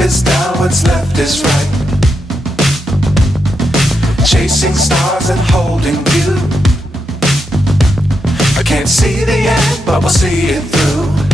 is down, what's left is right. Chasing stars and holding you. I can't see the end, but we'll see it through.